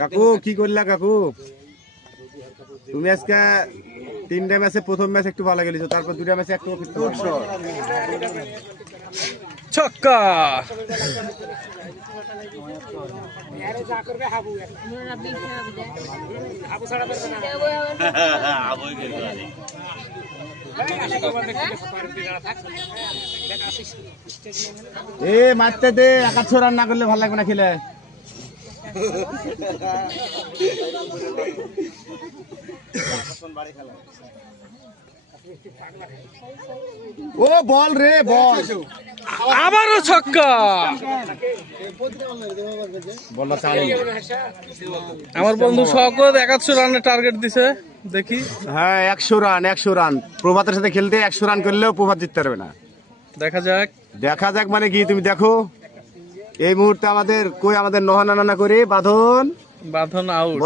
কাকু কি করলা কাকু? তুমি আজকে 3টা ম্যাচে প্রথম ম্যাচ একটু ভালো খেলেছো, তারপর 2টা ম্যাচে একটু ছক্কা। এ মারতে দে, 1 রান না করলে ভালো লাগবে না খেলে। ও বল রে বল, আবারও ছক্কা। আমার বন্ধু শওকত 71 রানের টার্গেট দিছে, দেখি। হ্যাঁ 100 রান প্রভাতের সাথে খেলতে 100 রান করলেও প্রভাত জিততে পারবে না। দেখা যাক মানে কি, তুমি দেখো এই মুহূর্তে আমাদের কই, আমাদের নহানা করে বাঁধন আউট।